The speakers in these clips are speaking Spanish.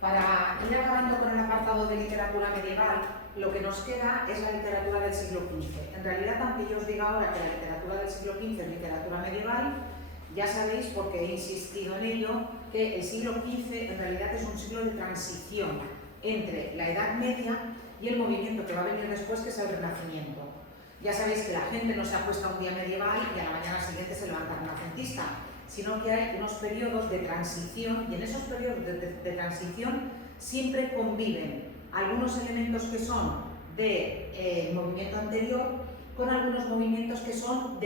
Para ir acabando con el apartado de literatura medieval, lo que nos queda es la literatura del siglo XV. En realidad, aunque yo os diga ahora que la literatura del siglo XV es literatura medieval, ya sabéis, porque he insistido en ello, que el siglo XV en realidad es un siglo de transición entre la Edad Media y el movimiento que va a venir después, que es el Renacimiento. Ya sabéis que la gente no se acuesta un día medieval y a la mañana siguiente se levanta renacentista, sino que hay unos periodos de transición, y en esos periodos de transición siempre conviven algunos elementos que son del movimiento anterior con algunos movimientos que son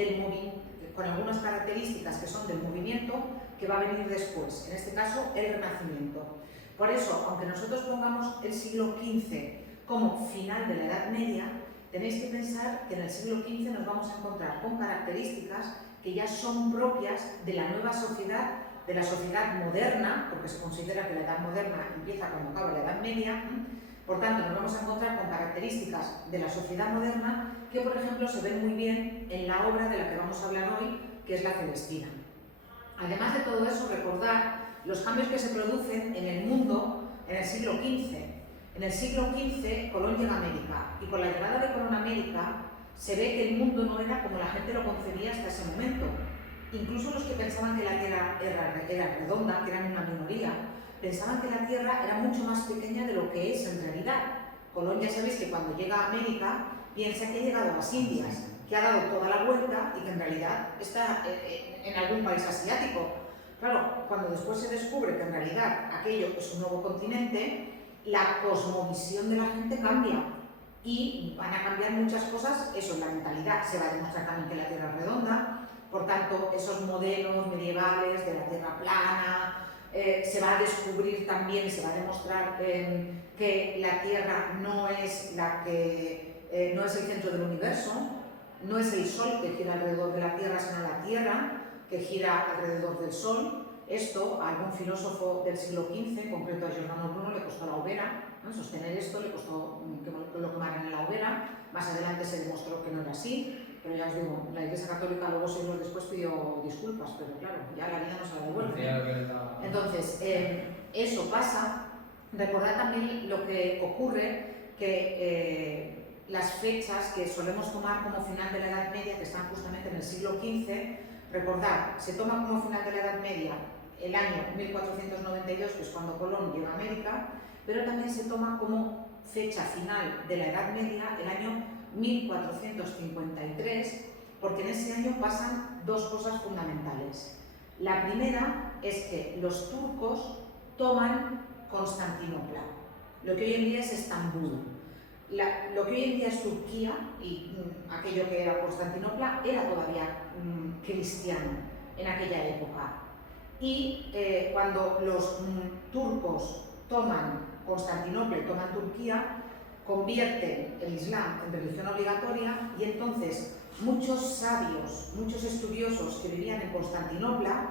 con algunas características que son del movimiento que va a venir después, en este caso el Renacimiento. Por eso, aunque nosotros pongamos el siglo XV como final de la Edad Media, tenéis que pensar que en el siglo XV nos vamos a encontrar con características que ya son propias de la nueva sociedad, de la sociedad moderna, porque se considera que la Edad Moderna empieza cuando acaba la Edad Media. Por tanto, nos vamos a encontrar con características de la sociedad moderna que, por ejemplo, se ven muy bien en la obra de la que vamos a hablar hoy, que es la Celestina. Además de todo eso, recordar los cambios que se producen en el mundo en el siglo XV. En el siglo XV, Colón llega a América, y con la llegada de Colón a América se ve que el mundo no era como la gente lo concebía hasta ese momento. Incluso los que pensaban que la Tierra era redonda, que eran una minoría, pensaban que la Tierra era mucho más pequeña de lo que es en realidad. Colón, ya sabéis que cuando llega a América piensa que ha llegado a las Indias, que ha dado toda la vuelta y que en realidad está en algún país asiático. Claro, cuando después se descubre que en realidad aquello es un nuevo continente, la cosmovisión de la gente cambia y van a cambiar muchas cosas. Eso es la mentalidad. Se va a demostrar también que la Tierra es redonda, por tanto esos modelos medievales de la Tierra plana, se va a descubrir también, se va a demostrar que la Tierra no es el centro del universo, no es el Sol que gira alrededor de la Tierra, sino la Tierra que gira alrededor del Sol. Esto a algún filósofo del siglo XV, en concreto a Giordano Bruno, le costó la hoguera, ¿no? Sostener esto le costó que lo quemaran en la hoguera. Más adelante se demostró que no era así, pero ya os digo, la Iglesia Católica luego siglos después pidió disculpas, pero claro, ya la vida no se la devuelve. Entonces, eso pasa. Recordad también lo que ocurre, que las fechas que solemos tomar como final de la Edad Media, que están justamente en el siglo XV, recordad, se toma como final de la Edad Media el año 1492, que es cuando Colón llega a América, pero también se toma como fecha final de la Edad Media el año 1453, porque en ese año pasan dos cosas fundamentales. La primera es que los turcos toman Constantinopla, lo que hoy en día es Estambul. Lo que hoy en día es Turquía y aquello que era Constantinopla era todavía cristiano en aquella época. Y cuando los turcos toman Constantinopla y toman Turquía, convierten el Islam en religión obligatoria, y entonces muchos sabios, muchos estudiosos que vivían en Constantinopla,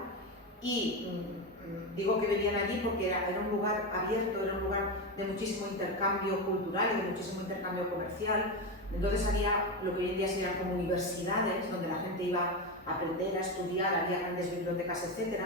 y digo que vivían allí porque era un lugar abierto, era un lugar de muchísimo intercambio cultural y de muchísimo intercambio comercial. Entonces había lo que hoy en día serían como universidades, donde la gente iba a aprender, a estudiar, había grandes bibliotecas, etc.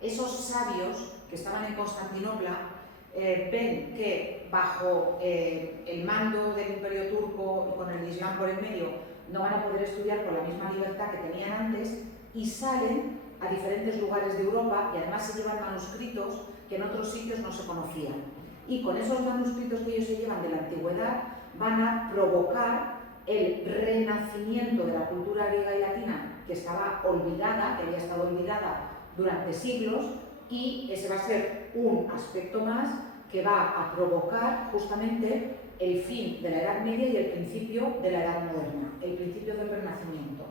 Esos sabios que estaban en Constantinopla ven que bajo el mando del Imperio Turco y con el Islam por el medio no van a poder estudiar con la misma libertad que tenían antes, y salen a diferentes lugares de Europa, y además se llevan manuscritos que en otros sitios no se conocían. Y con esos manuscritos que ellos se llevan de la antigüedad van a provocar el renacimiento de la cultura griega y latina, que estaba olvidada, que había estado olvidada durante siglos, y ese va a ser un aspecto más que va a provocar justamente el fin de la Edad Media y el principio de la Edad Moderna, el principio del Renacimiento.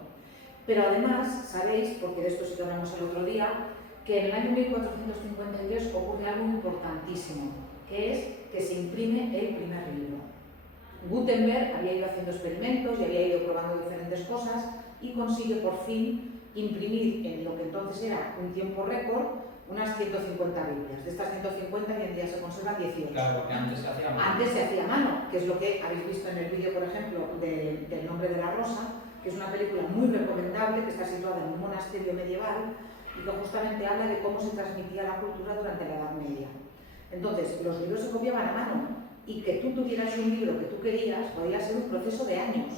Pero además, sabéis, porque de esto sí que hablamos el otro día, que en el año 1453 ocurre algo importantísimo, que es que se imprime el primer libro. Gutenberg había ido haciendo experimentos y había ido probando diferentes cosas y consigue por fin imprimir en lo que entonces era un tiempo récord unas 150 Biblias. De estas 150 hoy en día se conservan 18. Claro, porque antes se hacía a mano. Antes se hacía a mano, que es lo que habéis visto en el vídeo, por ejemplo, del Nombre de la Rosa, que es una película muy recomendable, que está situada en un monasterio medieval y que justamente habla de cómo se transmitía la cultura durante la Edad Media. Entonces, los libros se copiaban a mano y que tú tuvieras un libro que tú querías podía ser un proceso de años,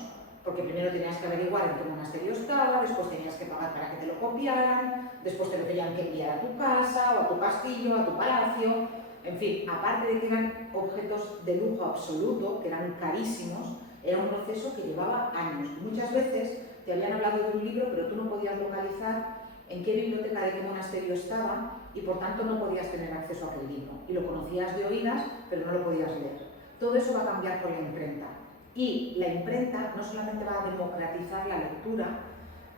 porque primero tenías que averiguar en qué monasterio estaba, después tenías que pagar para que te lo copiaran, después te lo tenían que enviar a tu casa o a tu castillo, a tu palacio, en fin, aparte de que eran objetos de lujo absoluto, que eran carísimos, era un proceso que llevaba años. Muchas veces te habían hablado de un libro, pero tú no podías localizar en qué biblioteca de qué monasterio estaba y por tanto no podías tener acceso a aquel libro. Y lo conocías de oídas, pero no lo podías leer. Todo eso va a cambiar con la imprenta. Y la imprenta no solamente va a democratizar la lectura,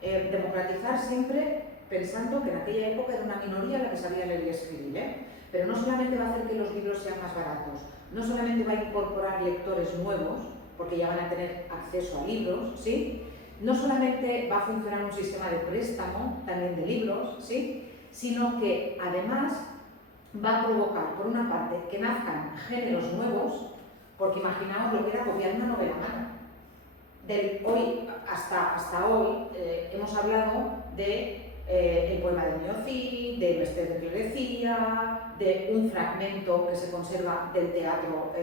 democratizar siempre pensando que en aquella época era una minoría la que sabía leer y escribir, pero no solamente va a hacer que los libros sean más baratos, no solamente va a incorporar lectores nuevos, porque ya van a tener acceso a libros, ¿sí? No solamente va a funcionar un sistema de préstamo, también de libros, ¿sí? Sino que además va a provocar, por una parte, que nazcan géneros nuevos, porque imaginaos lo que era copiar una novela a mano. Del hoy hasta hoy hemos hablado de el poema de Muñoz, de Besteiro de Clerecía, de un fragmento que se conserva del teatro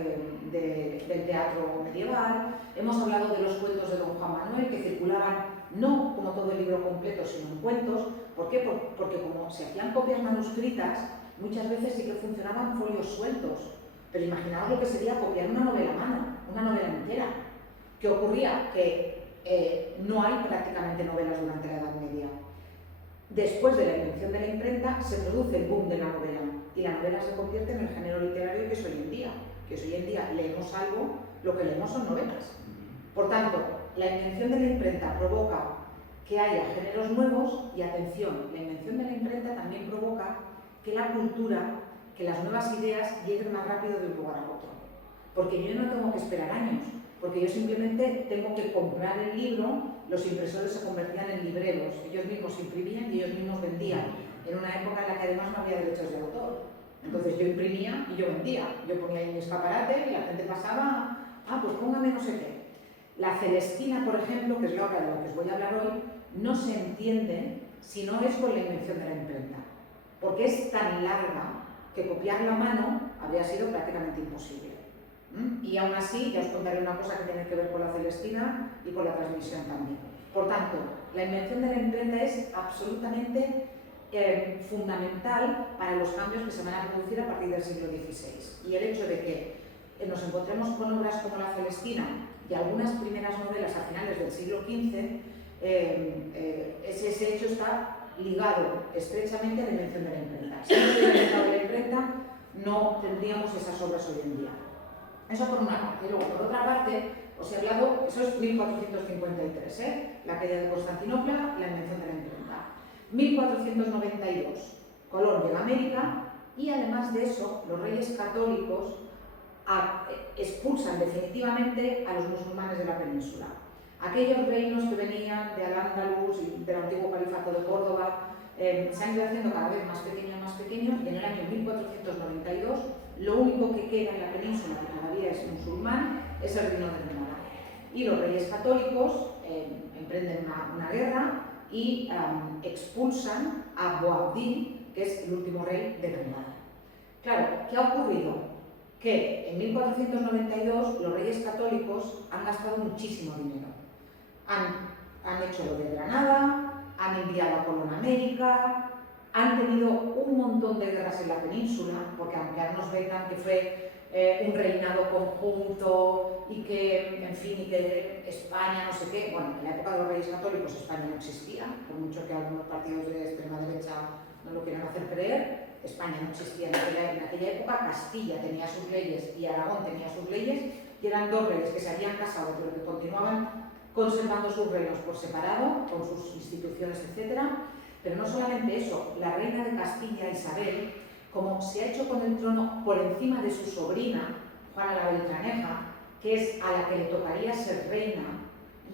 medieval. Hemos hablado de los cuentos de don Juan Manuel que circulaban no como todo el libro completo, sino en cuentos. ¿Por qué? Porque como se hacían copias manuscritas, muchas veces sí que funcionaban folios sueltos. Pero imaginaos lo que sería copiar una novela a mano, una novela entera. ¿Qué ocurría? Que no hay prácticamente novelas durante la Edad Media. Después de la invención de la imprenta se produce el boom de la novela y la novela se convierte en el género literario que es hoy en día. Que hoy en día leemos algo, lo que leemos son novelas. Por tanto, la invención de la imprenta provoca que haya géneros nuevos y, atención, la invención de la imprenta también provoca que la cultura, que las nuevas ideas lleguen más rápido de un lugar a otro. Porque yo no tengo que esperar años, porque yo simplemente tengo que comprar el libro, los impresores se convertían en libreros, ellos mismos imprimían y ellos mismos vendían, en una época en la que además no había derechos de autor. Entonces yo imprimía y yo vendía, yo ponía ahí mi escaparate y la gente pasaba, pues póngame no sé qué. La Celestina, por ejemplo, que es la obra de la que os voy a hablar hoy, no se entiende si no es con la invención de la imprenta, porque es tan larga que copiarla a mano habría sido prácticamente imposible. Y aún así, ya os contaré una cosa que tiene que ver con la Celestina y con la transmisión también. Por tanto, la invención de la imprenta es absolutamente fundamental para los cambios que se van a producir a partir del siglo XVI. Y el hecho de que nos encontremos con obras como la Celestina y algunas primeras novelas a finales del siglo XV, ese hecho está ligado estrechamente a la invención de la imprenta. Si no se hubiera inventado la imprenta, no tendríamos esas obras hoy en día. Eso por una parte. Y luego, por otra parte, os he hablado, eso es 1453, la caída de Constantinopla, la invención de la imprenta. 1492, Colón llega a América y además de eso, los reyes católicos expulsan definitivamente a los musulmanes de la península. Aquellos reinos que venían de Al-Ándalus y del antiguo califato de Córdoba se han ido haciendo cada vez más pequeños y en el año 1492 lo único que queda en la península que todavía es musulmán es el reino de Granada. Y los reyes católicos emprenden una guerra y expulsan a Boabdil, que es el último rey de Granada. Claro, ¿qué ha ocurrido? Que en 1492 los reyes católicos han gastado muchísimo dinero. Han hecho lo de Granada, han enviado a Colón a América, han tenido un montón de guerras en la península, porque aunque ahora nos vengan que fue un reinado conjunto y que, en fin, y que España no sé qué, bueno, en la época de los reyes católicos España no existía, por mucho que algunos partidos de extrema derecha no lo quieran hacer creer, España no existía en aquella época, Castilla tenía sus leyes y Aragón tenía sus leyes, y eran dos reyes que se habían casado pero que continuaban conservando sus reinos por separado, con sus instituciones, etc. Pero no solamente eso, la reina de Castilla, Isabel, como se ha hecho con el trono por encima de su sobrina, Juana la Beltraneja, que es a la que le tocaría ser reina,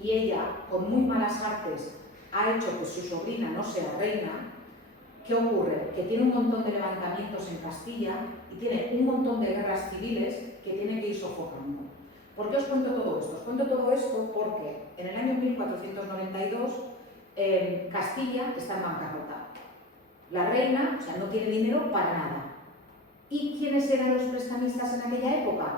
y ella, con muy malas artes, ha hecho que su sobrina no sea reina. ¿Qué ocurre? Que tiene un montón de levantamientos en Castilla y tiene un montón de guerras civiles que tiene que ir sofocando. ¿Por qué os cuento todo esto? Os cuento todo esto porque en el año 1492 Castilla está en bancarrota. La reina, no tiene dinero para nada. ¿Y quiénes eran los prestamistas en aquella época?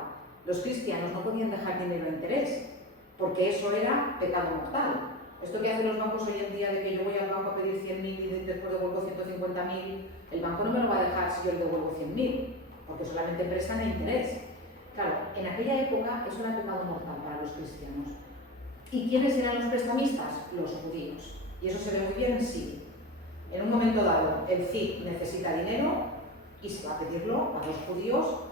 Los cristianos no podían dejar dinero a interés, porque eso era pecado mortal. Esto que hacen los bancos hoy en día de que yo voy al banco a pedir 100.000 y después devuelvo 150.000, el banco no me lo va a dejar si yo le devuelvo 100.000, porque solamente prestan a interés. Claro, en aquella época eso era pecado mortal para los cristianos. ¿Y quiénes eran los prestamistas? Los judíos. Y eso se ve muy bien en Siria. En un momento dado, el CID necesita dinero y se va a pedirlo a los judíos.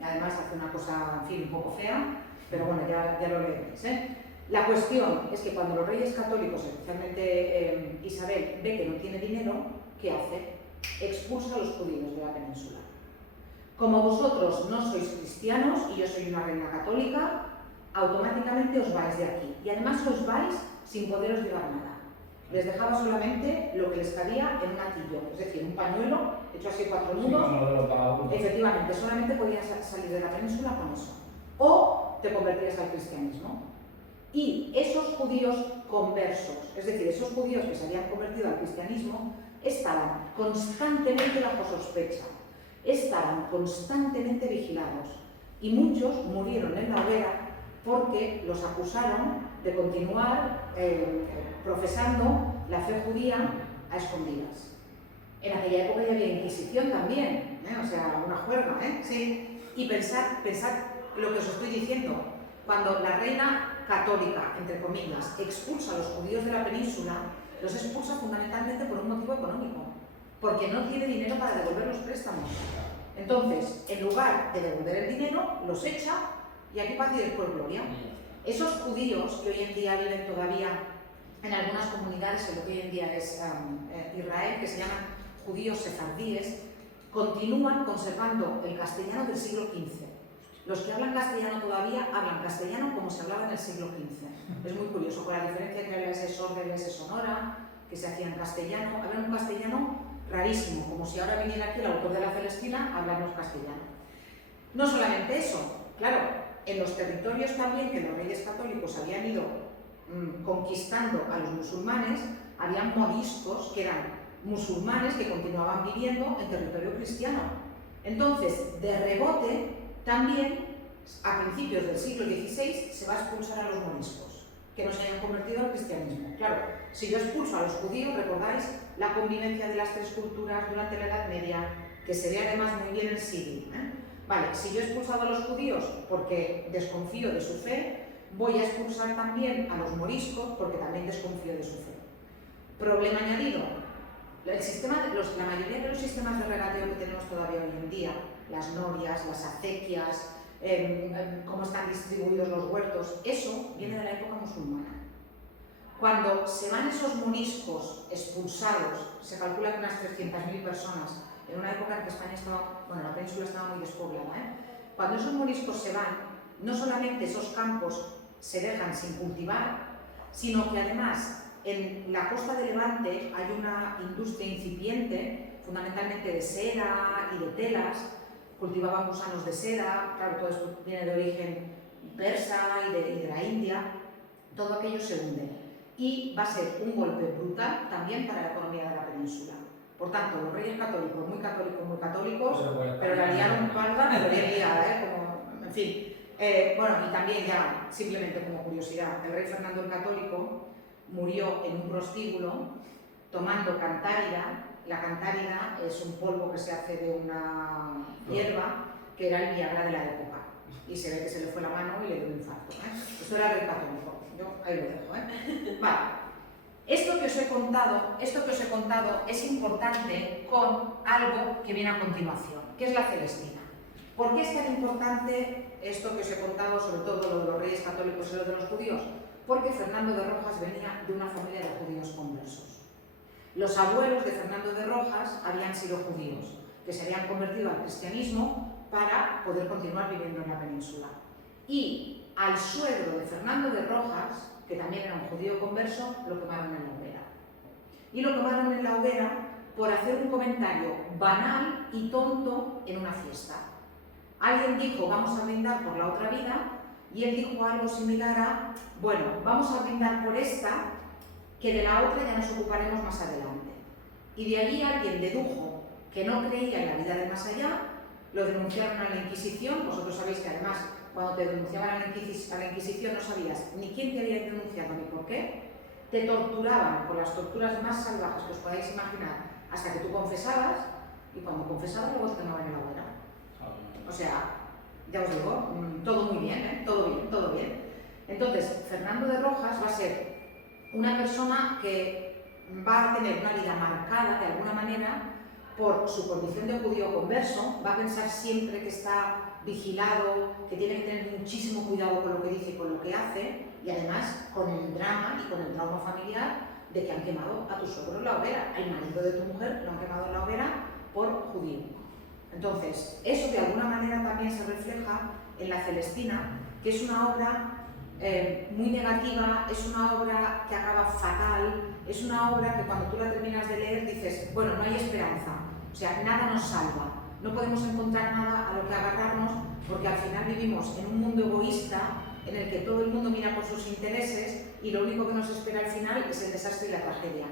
Además hace una cosa, en fin, un poco fea, pero bueno, ya lo leeréis, ¿eh? La cuestión es que cuando los reyes católicos, especialmente Isabel, ve que no tiene dinero, ¿qué hace? Expulsa a los judíos de la península. Como vosotros no sois cristianos y yo soy una reina católica, automáticamente os vais de aquí. Y además os vais sin poderos llevar nada. Les dejaba solamente lo que les cabía en un atillo, es decir, un pañuelo hecho así 4 nudos. Efectivamente, solamente podías salir de la península con eso. O te convertías al cristianismo. Y esos judíos conversos, es decir, esos judíos que se habían convertido al cristianismo, estaban constantemente bajo sospecha, estaban constantemente vigilados. Y muchos murieron en la hoguera porque los acusaron de continuar profesando la fe judía a escondidas. En aquella época ya había Inquisición también, o sea, una juerga, sí. Y pensad lo que os estoy diciendo, cuando la reina católica, entre comillas, expulsa a los judíos de la península, los expulsa fundamentalmente por un motivo económico, porque no tiene dinero para devolver los préstamos. Entonces, en lugar de devolver el dinero, los echa y aquí paz y después gloria. Esos judíos que hoy en día viven todavía en algunas comunidades, en lo que hoy en día es Israel, que se llaman judíos sefardíes, continúan conservando el castellano del siglo XV. Los que hablan castellano todavía hablan castellano como se hablaba en el siglo XV. Es muy curioso, con la diferencia que la S sorda y la S sonora, que se hacía en castellano, hablan un castellano rarísimo, como si ahora viniera aquí el autor de la Celestina a hablarnos castellano. No solamente eso, claro, en los territorios también que los reyes católicos habían ido conquistando a los musulmanes, habían moriscos que eran musulmanes que continuaban viviendo en territorio cristiano. Entonces, de rebote, también a principios del siglo XVI se va a expulsar a los moriscos, que no se hayan convertido al cristianismo. Claro, si yo expulso a los judíos, recordáis la convivencia de las tres culturas durante la Edad Media, que se ve además muy bien en Siria. Vale, si yo he expulsado a los judíos porque desconfío de su fe, voy a expulsar también a los moriscos porque también desconfío de su fe. Problema añadido, la mayoría de los sistemas de regateo que tenemos todavía hoy en día, las norias, las acequias, cómo están distribuidos los huertos, eso viene de la época musulmana. Cuando se van esos moriscos expulsados, se calcula que unas 300.000 personas, en una época en que España estaba, bueno, la península estaba muy despoblada, cuando esos moriscos se van, no solamente esos campos se dejan sin cultivar, sino que además en la costa de Levante hay una industria incipiente, fundamentalmente de seda y de telas, cultivaban gusanos de seda, claro, todo esto viene de origen persa y de la India, todo aquello se hunde. Y va a ser un golpe brutal también para la economía de la península. Por tanto, los reyes católicos, muy católicos, pero la liaron parda, pero bien liada, como, en fin. Bueno, y también ya, simplemente como curiosidad, el rey Fernando el Católico murió en un prostíbulo tomando cantárida. La cantárida es un polvo que se hace de una hierba que era el Viagra de la época. Y se ve que se le fue la mano y le dio un infarto. Esto era el rey católico. Yo ahí lo dejo. Vale. Esto que os he contado es importante con algo que viene a continuación, que es la Celestina. ¿Por qué es tan importante esto que os he contado, sobre todo lo de los reyes católicos y lo de los judíos? Porque Fernando de Rojas venía de una familia de judíos conversos. Los abuelos de Fernando de Rojas habían sido judíos, que se habían convertido al cristianismo para poder continuar viviendo en la península. Y al suegro de Fernando de Rojas, que también era un judío converso, lo quemaron en la hoguera. Y lo quemaron en la hoguera por hacer un comentario banal y tonto en una fiesta. Alguien dijo, vamos a brindar por la otra vida, y él dijo algo similar a, bueno, vamos a brindar por esta, que de la otra ya nos ocuparemos más adelante. Y de allí alguien dedujo que no creía en la vida del más allá lo denunciaron a la Inquisición. Vosotros sabéis que además cuando te denunciaban a la Inquisición no sabías ni quién te había denunciado ni por qué. Te torturaban con las torturas más salvajes que os podáis imaginar hasta que tú confesabas, y cuando confesabas luego te quemaban en la hoguera. O sea, ya os digo, todo muy bien, ¿eh? Todo bien, todo bien. Entonces, Fernando de Rojas va a ser una persona que va a tener una vida marcada de alguna manera por su condición de judío converso, va a pensar siempre que está vigilado, que tiene que tener muchísimo cuidado con lo que dice y con lo que hace, y además con el drama y con el trauma familiar de que han quemado a tu suegro en la hoguera, al marido de tu mujer lo han quemado en la hoguera por judío. Entonces, eso de alguna manera también se refleja en La Celestina, que es una obra muy negativa, es una obra que acaba fatal, es una obra que cuando tú la terminas de leer dices, bueno, no hay esperanza, o sea, nada nos salva, no podemos encontrar nada a lo que agarrarnos, porque al final vivimos en un mundo egoísta en el que todo el mundo mira por sus intereses y lo único que nos espera al final es el desastre y la tragedia.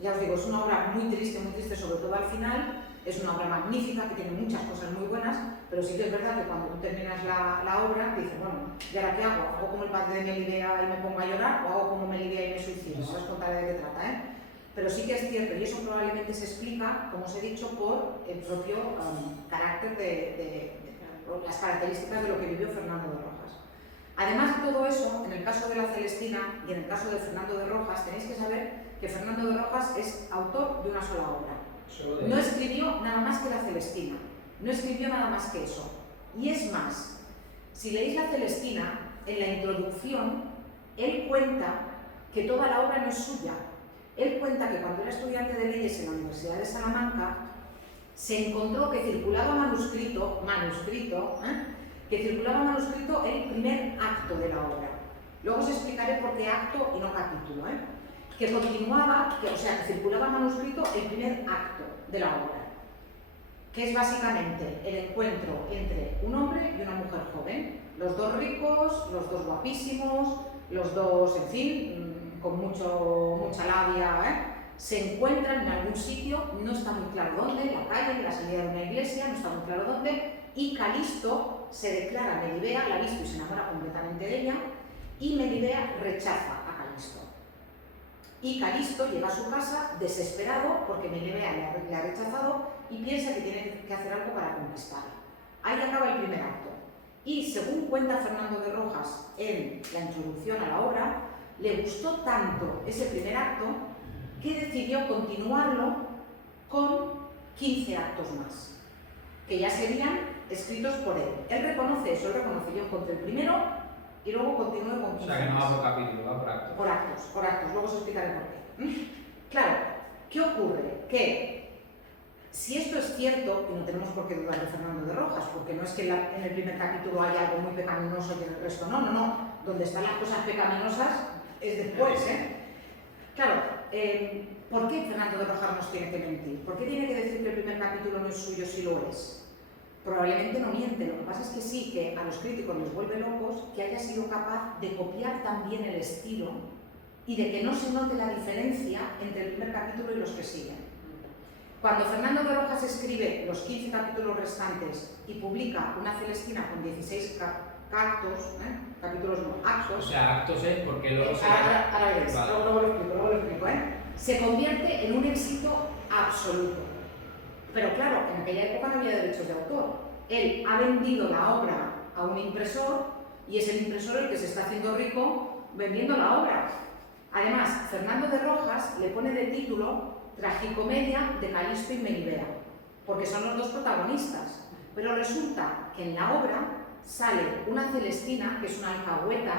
Ya os digo, es una obra muy triste, sobre todo al final. Es una obra magnífica que tiene muchas cosas muy buenas, pero sí que es verdad que cuando tú terminas la obra dices, bueno, ¿y ahora qué hago? ¿Hago como el padre de Melibea y me pongo a llorar o hago como Melibea y me suicido? Ahora os contaré de qué trata, ¿eh? Pero sí que es cierto, y eso probablemente se explica, como os he dicho, por el propio carácter las características de lo que vivió Fernando de Rojas. Además de todo eso, en el caso de La Celestina y en el caso de Fernando de Rojas, tenéis que saber que Fernando de Rojas es autor de una sola obra. No escribió nada más que La Celestina, no escribió nada más que eso. Y es más, si leéis La Celestina, en la introducción, él cuenta que toda la obra no es suya. Él cuenta que cuando era estudiante de leyes en la Universidad de Salamanca, se encontró que circulaba manuscrito, que circulaba manuscrito el primer acto de la obra. Luego os explicaré por qué acto y no capítulo, que continuaba, o sea, que circulaba manuscrito el primer acto de la obra, que es básicamente el encuentro entre un hombre y una mujer joven, los dos ricos, los dos guapísimos, los dos, en fin, con mucha labia, se encuentran en algún sitio, no está muy claro dónde, en la calle, en la salida de una iglesia, no está muy claro dónde, y Calisto se declara a Melibea, la ha visto y se enamora completamente de ella, y Melibea rechaza a Calisto. Y Calisto llega a su casa desesperado porque Melibea le ha rechazado y piensa que tiene que hacer algo para conquistarla. Ahí acaba el primer acto. Y según cuenta Fernando de Rojas en la introducción a la obra, le gustó tanto ese primer acto que decidió continuarlo con 15 actos más, que ya serían escritos por él. Él reconoce eso, él reconoce, yo encontré el primero y luego continúe con 15. O sea, que no va por capítulo, va por actos. Por actos, luego os explicaré por qué. Claro, ¿qué ocurre? Que si esto es cierto, y no tenemos por qué dudar de Fernando de Rojas, porque no es que en el primer capítulo haya algo muy pecaminoso y en el resto no. Donde están las cosas pecaminosas es después, Claro, ¿por qué Fernando de Rojas nos tiene que mentir? ¿Por qué tiene que decir que el primer capítulo no es suyo si lo es? Probablemente no miente, lo que pasa es que sí, que a los críticos les vuelve locos que haya sido capaz de copiar también el estilo y de que no se note la diferencia entre el primer capítulo y los que siguen. Cuando Fernando de Rojas escribe los 15 capítulos restantes y publica una Celestina con 16 capítulos no, actos... O sea, actos es porque luego se... Ahora veréis, luego lo explico, se convierte en un éxito absoluto. Pero claro, en aquella época no había derechos de autor. Él ha vendido la obra a un impresor y es el impresor el que se está haciendo rico vendiendo la obra. Además, Fernando de Rojas le pone de título Tragicomedia de Calisto y Melibea, porque son los dos protagonistas. Pero resulta que en la obra sale una Celestina, que es una alcahueta,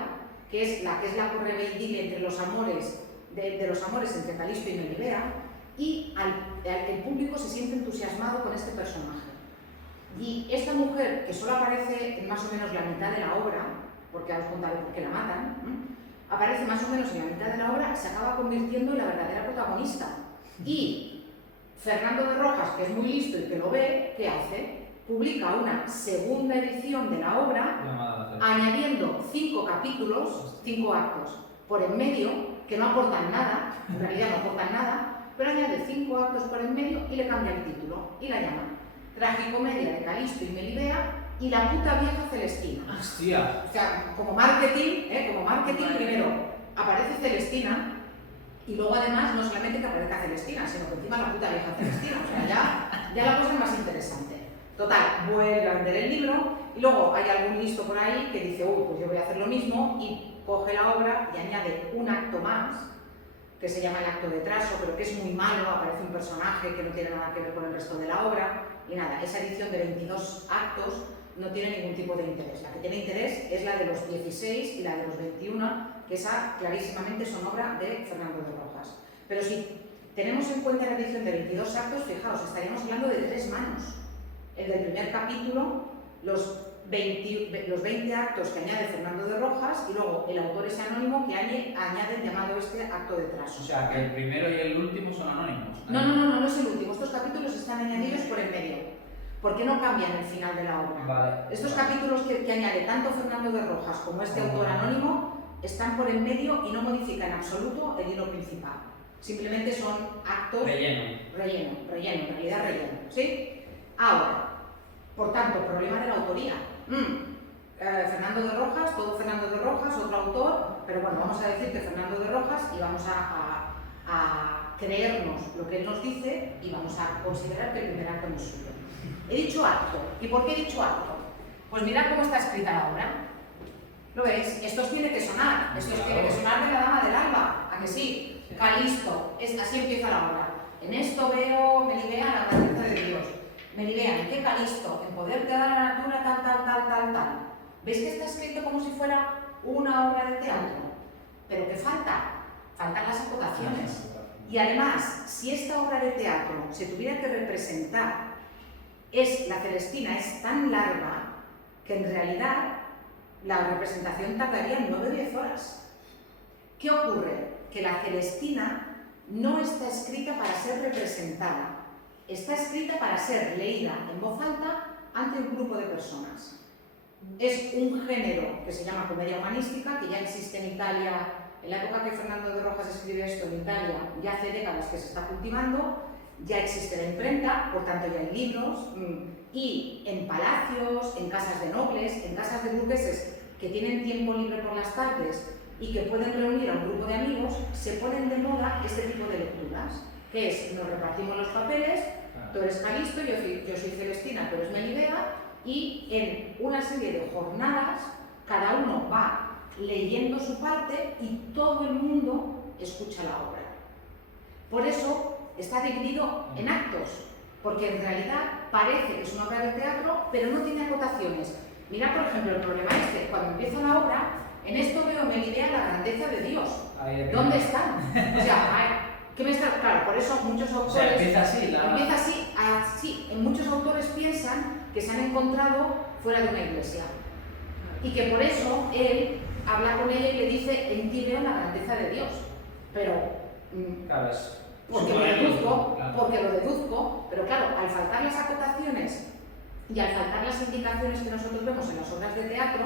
que es la correveidile entre los amores, de los amores entre Calisto y Melibea, y el público se siente entusiasmado con este personaje. Y esta mujer, que solo aparece en más o menos la mitad de la obra, porque ahora os contaré por qué la matan, aparece más o menos en la mitad de la obra, se acaba convirtiendo en la verdadera protagonista. Y Fernando de Rojas, que es muy listo y que lo ve, ¿qué hace? Publica una segunda edición de la obra, añadiendo 5 capítulos, 5 actos, por en medio, que no aportan nada, en realidad no aportan nada, pero añade 5 actos por en medio y le cambia el título y la llama tragicomedia de Calisto y Melibea y la puta vieja Celestina. ¡Hostia! O sea, como marketing, primero aparece Celestina y luego además no solamente que aparezca Celestina, sino que encima la puta vieja Celestina. O sea, ya la cosa es más interesante. Total, vuelve a vender el libro y luego hay algún listo por ahí que dice, uy, pues yo voy a hacer lo mismo y coge la obra y añade un acto más, que se llama el acto de traso, pero que es muy malo, aparece un personaje que no tiene nada que ver con el resto de la obra y nada, esa edición de 22 actos no tiene ningún tipo de interés. La que tiene interés es la de los 16 y la de los 21, que esa clarísimamente son obra de Fernando de Rojas. Pero si tenemos en cuenta la edición de 22 actos, fijaos, estaríamos hablando de 3 manos. El del primer capítulo, los 20 actos que añade Fernando de Rojas y luego el autor es anónimo que añade el llamado acto de traso. O sea, que el primero y el último son anónimos. No es el último. Estos capítulos están añadidos por el medio. ¿Por qué no cambian el final de la obra? Vale. Estos capítulos que añade tanto Fernando de Rojas como este autor anónimo están por el medio y no modifican en absoluto el hilo principal. Simplemente son actos... Relleno, en realidad relleno. ¿Sí? Ahora, por tanto, problema de la autoría. Fernando de Rojas, todo Fernando de Rojas, otro autor, pero bueno, vamos a decir que Fernando de Rojas y vamos a creernos lo que él nos dice y vamos a considerar que el primer acto no es suyo. He dicho acto. ¿Y por qué he dicho acto? Pues mirad cómo está escrita la obra. ¿Lo ves? Esto os tiene que sonar. Esto os tiene que sonar de la Dama del Alba. ¿A que sí? Calisto. Así empieza la obra. En esto veo Melibea la grandeza de Dios. Melibea, ¿en qué Calisto? En poder te da la natura tal. ¿Veis que está escrito como si fuera una obra de teatro? ¿Pero qué falta? Faltan las acotaciones. Y además, si esta obra de teatro se tuviera que representar, la Celestina es tan larga que en realidad la representación tardaría 9 o 10 horas. ¿Qué ocurre? Que la Celestina no está escrita para ser representada, está escrita para ser leída en voz alta ante un grupo de personas. Es un género que se llama comedia humanística, que ya existe en Italia, en la época que Fernando de Rojas escribió esto en Italia, ya hace décadas que se está cultivando, ya existe la imprenta, por tanto ya hay libros, y en palacios, en casas de nobles, en casas de burgueses que tienen tiempo libre por las tardes y que pueden reunir a un grupo de amigos, se ponen de moda este tipo de lecturas, que es, nos repartimos los papeles, tú eres Calisto, yo soy Celestina, tú eres Melibea, y en una serie de jornadas, cada uno va leyendo su parte y todo el mundo escucha la obra. Por eso está dividido en actos, porque en realidad parece que es una obra de teatro, pero no tiene acotaciones. Mira, por ejemplo, el problema cuando empieza la obra, en esto veo Melibea la grandeza de Dios. ¿Dónde están? O sea, ¿qué me está? Claro, por eso muchos autores... O sea, empieza así, Empieza así. Muchos autores piensan que se han encontrado fuera de una iglesia. Y que por eso él habla con ella y le dice, en ti veo la grandeza de Dios. Pero... Claro, porque lo deduzco, pero claro, al faltar las acotaciones y al faltar las indicaciones que nosotros vemos en las obras de teatro,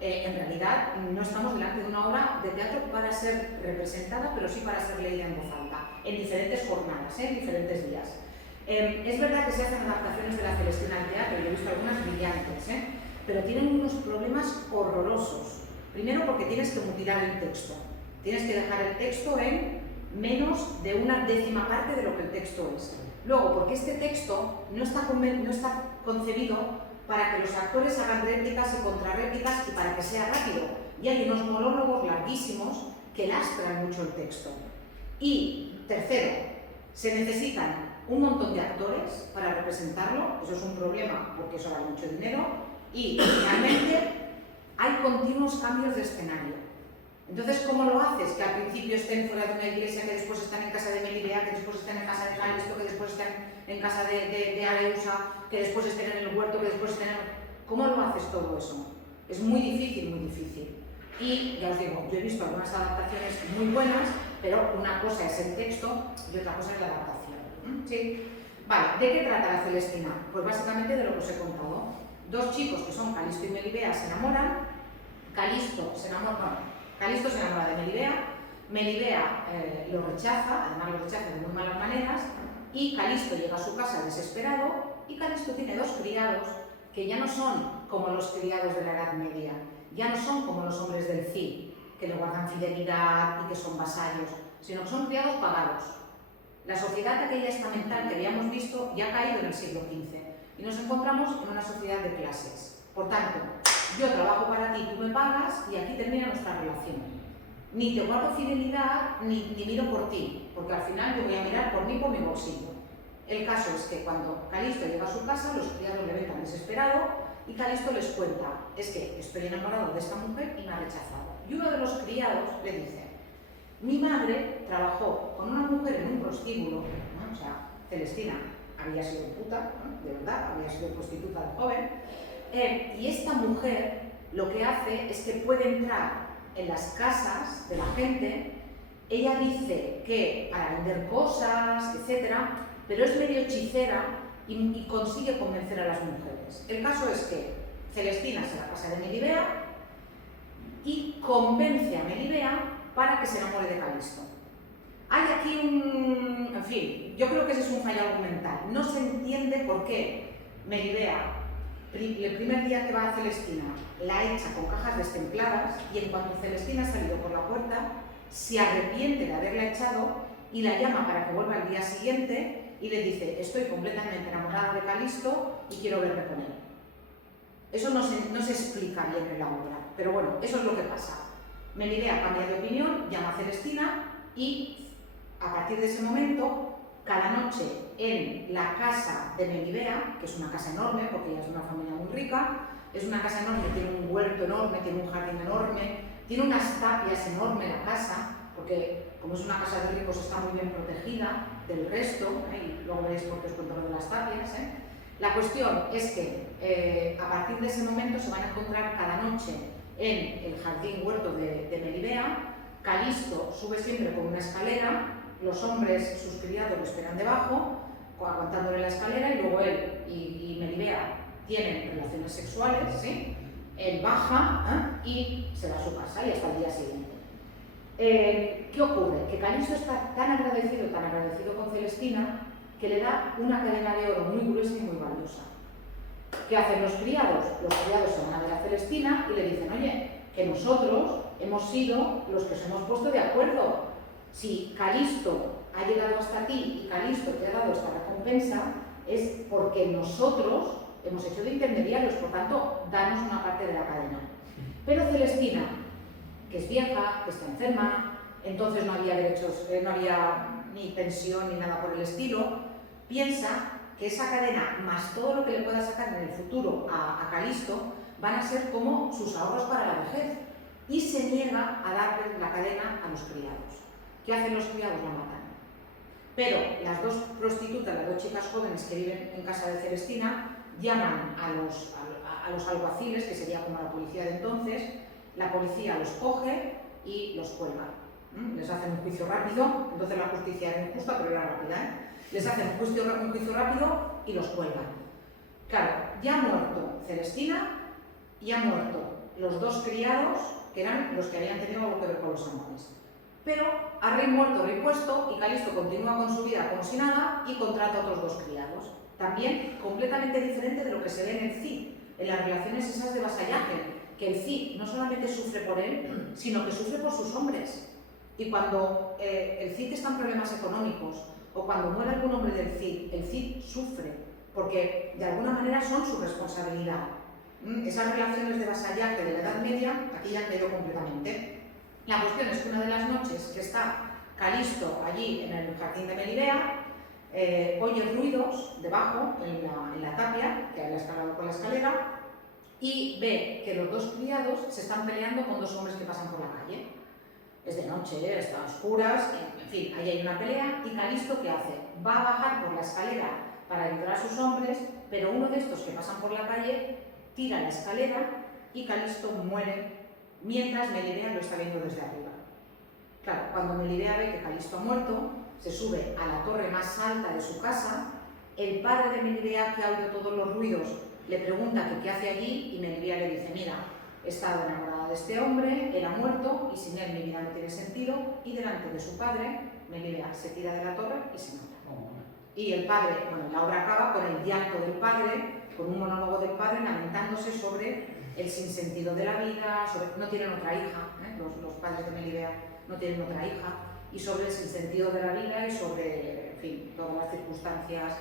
en realidad no estamos delante de una obra de teatro para ser representada, pero sí para ser leída en voz alta, en diferentes jornadas, en diferentes días. Es verdad que se hacen adaptaciones de la Celestina al teatro, yo he visto algunas brillantes, pero tienen unos problemas horrorosos. Primero porque tienes que mutilar el texto, tienes que dejar el texto en menos de una décima parte de lo que el texto es. Luego, porque este texto no está concebido para que los actores hagan réplicas y contrarréplicas y para que sea rápido. Y hay unos monólogos larguísimos que lastran mucho el texto. Y, tercero, se necesitan un montón de actores para representarlo, eso es un problema porque eso vale mucho dinero, y finalmente hay continuos cambios de escenario. Entonces, ¿cómo lo haces? Que al principio estén fuera de una iglesia, que después están en casa de Melibea, que después estén en casa de Calisto, que después estén en casa de Areusa, que después estén en el huerto, que después estén en... ¿Cómo lo haces todo eso? Es muy difícil, muy difícil. Y, ya os digo, yo he visto algunas adaptaciones muy buenas, pero una cosa es el texto y otra cosa es la adaptación. ¿Sí? Vale, ¿de qué trata la Celestina? Pues básicamente de lo que os he contado. Dos chicos que son Calisto y Melibea se enamoran, Calisto se enamora de Melibea, Melibea lo rechaza, además lo rechaza de muy malas maneras, y Calisto llega a su casa desesperado Y Calisto tiene dos criados que ya no son como los criados de la Edad Media, ya no son como los hombres del Cid, que le guardan fidelidad y que son vasallos, sino que son criados pagados. La sociedad aquella estamental que habíamos visto ya ha caído en el siglo XV y nos encontramos en una sociedad de clases. Por tanto, yo trabajo para ti, tú me pagas y aquí termina nuestra relación. Ni te guardo fidelidad ni miro por ti, porque al final yo voy a mirar por mí, por mi bolsillo. El caso es que cuando Calisto llega a su casa, los criados le ven tan desesperado y Calisto les cuenta, es que estoy enamorado de esta mujer y me ha rechazado. Y uno de los criados le dice, mi madre trabajó con una mujer en un prostíbulo, ¿no? O sea, Celestina había sido puta, ¿no? De verdad, había sido prostituta de joven, y esta mujer lo que hace es que puede entrar en las casas de la gente. Ella dice que para vender cosas, etcétera, pero es medio hechicera y consigue convencer a las mujeres. El caso es que Celestina se la pasa de Melibea y convence a Melibea para que se enamore de Calisto. Hay aquí en fin, yo creo que ese es un fallo argumental. No se entiende por qué Melibea, el primer día que va a Celestina, la echa con cajas destempladas y en cuanto Celestina ha salido por la puerta, se arrepiente de haberla echado y la llama para que vuelva al día siguiente y le dice, estoy completamente enamorada de Calisto y quiero verme con él. Eso no se explica bien en la obra, pero bueno, eso es lo que pasa. Melibea cambia de opinión, llama a Celestina y a partir de ese momento, cada noche en la casa de Melibea, que es una casa enorme porque ella es una familia muy rica, es una casa enorme, tiene un huerto enorme, tiene un jardín enorme, tiene unas tapias enormes la casa, porque como es una casa de ricos está muy bien protegida del resto, y luego veréis por qué os cuento lo de las tapias. La cuestión es que a partir de ese momento se van a encontrar cada noche en el jardín huerto de Melibea. Calisto sube siempre por una escalera, los hombres, sus criados, lo esperan debajo, aguantándole la escalera, y luego él y Melibea tienen relaciones sexuales, ¿sí? Él baja y se va a su casa y hasta el día siguiente. ¿Qué ocurre? Que Calisto está tan agradecido con Celestina, que le da una cadena de oro muy gruesa y muy valiosa. ¿Qué hacen los criados? Los criados se van a ver a Celestina y le dicen, oye, que nosotros hemos sido los que os hemos puesto de acuerdo. Si Calisto ha llegado hasta ti y Calisto te ha dado esta recompensa, es porque nosotros hemos hecho de intermediarios, por tanto, danos una parte de la cadena. Pero Celestina, que es vieja, que está enferma, entonces no había derechos, no había ni pensión ni nada por el estilo, piensa que esa cadena, más todo lo que le pueda sacar en el futuro a Calisto, van a ser como sus ahorros para la vejez, y se niega a darle la cadena a los criados. ¿Qué hacen los criados? La matan. Pero las dos prostitutas, las dos chicas jóvenes que viven en casa de Celestina, llaman a los alguaciles, que sería como la policía de entonces. La policía los coge y los cuelga. Les hacen un juicio rápido, entonces la justicia era injusta, pero era rápida, Les hacen un juicio rápido y los cuelgan. Claro, ya ha muerto Celestina y han muerto los dos criados, que eran los que habían tenido algo que ver con los amores. Pero a rey muerto, rey puesto, y Calisto continúa con su vida como si nada y contrata a otros dos criados. También completamente diferente de lo que se ve en el Cid, en las relaciones esas de vasallaje, que el Cid no solamente sufre por él, sino que sufre por sus hombres. Y cuando el Cid está en problemas económicos, o cuando muere algún hombre del Cid, el Cid sufre, porque de alguna manera son su responsabilidad. Esas relaciones de vasallaje de la Edad Media, aquí ya han caído completamente. La cuestión es que una de las noches que está Calisto allí en el jardín de Melibea, oye ruidos debajo, en la tapia, que había escalado con la escalera, y ve que los dos criados se están peleando con dos hombres que pasan por la calle. Es de noche, están oscuras, en fin, ahí hay una pelea, y Calisto, ¿qué hace? Va a bajar por la escalera para ayudar a sus hombres, pero uno de estos que pasan por la calle tira la escalera y Calisto muere mientras Melibea lo está viendo desde arriba. Claro, cuando Melibea ve que Calisto ha muerto, se sube a la torre más alta de su casa. El padre de Melibea, que ha oído todos los ruidos, le pregunta que qué hace allí, y Melibea le dice, mira, he estado enamorada de este hombre, él ha muerto y sin él mi vida no tiene sentido, y delante de su padre, Melibea se tira de la torre y se mata. Y el padre, bueno, la obra acaba con el llanto del padre, con un monólogo del padre lamentándose sobre el sinsentido de la vida, no tienen otra hija, los padres de Melibea no tienen otra hija, y sobre el sinsentido de la vida y sobre, en fin, todas las circunstancias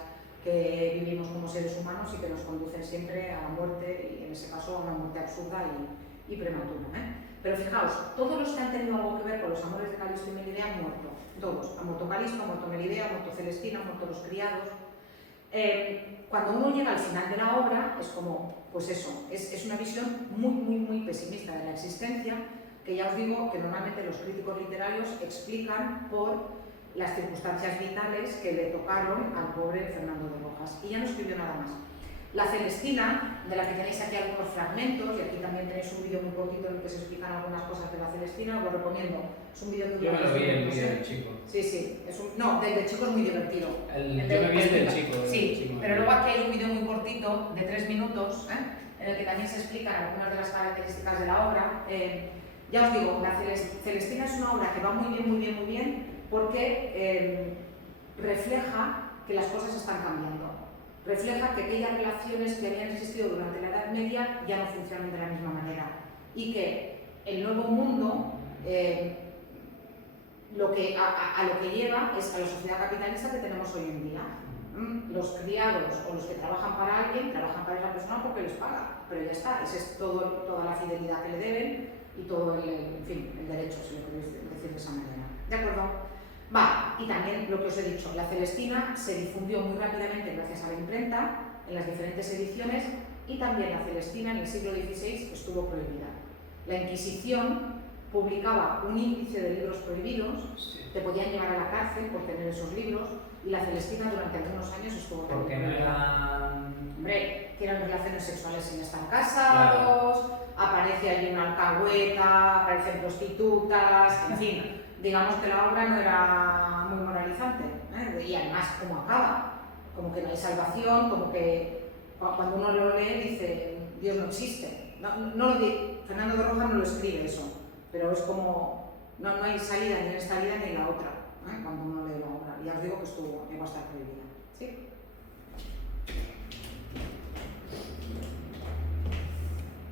que vivimos como seres humanos y que nos conducen siempre a la muerte, y en ese caso a una muerte absurda y prematura. Pero fijaos, todos los que han tenido algo que ver con los amores de Calisto y Melibea han muerto, todos. Ha muerto Calisto, ha muerto Melibea, ha muerto Celestina, han muerto los criados. Cuando uno llega al final de la obra, es como, pues eso, es una visión muy pesimista de la existencia, que ya os digo que normalmente los críticos literarios explican por las circunstancias vitales que le tocaron al pobre Fernando de Rojas. Y ya no escribió nada más. La Celestina, de la que tenéis aquí algunos fragmentos, y aquí también tenéis un vídeo muy cortito en el que se explican algunas cosas de la Celestina, os lo recomiendo. Es un vídeo que Yo me lo vi, el vídeo del chico. Sí, no, del chico es muy divertido. Yo me vi el del chico. Sí, pero luego aquí hay un vídeo muy cortito, de 3 minutos, en el que también se explican algunas de las características de la obra. Ya os digo, la Celestina es una obra que va muy bien, porque refleja que las cosas están cambiando. Refleja que aquellas relaciones que habían existido durante la Edad Media ya no funcionan de la misma manera y que el nuevo mundo lo que lleva es a la sociedad capitalista que tenemos hoy en día. Los criados o los que trabajan para alguien, trabajan para esa persona porque les paga, pero ya está, esa es toda la fidelidad que le deben y todo el derecho, si lo queréis decir de esa manera. ¿De acuerdo? Y también lo que os he dicho, la Celestina se difundió muy rápidamente gracias a la imprenta en las diferentes ediciones, y también la Celestina en el siglo XVI estuvo prohibida. La Inquisición publicaba un índice de libros prohibidos, te podían llevar a la cárcel por tener esos libros, y la Celestina durante algunos años estuvo porque no eran... Hombre, tienen relaciones sexuales sin estar casados, claro. Aparece allí una alcahueta, aparecen prostitutas, en fin, digamos que la obra no era muy moralizante, y además como acaba, como que no hay salvación, como que cuando uno lo lee dice Dios no existe. Fernando de Rojas no lo escribe eso, pero es como no hay salida ni en esta vida ni en la otra, cuando uno lee la obra. Ya os digo que llegó a estar prohibida. ¿Sí?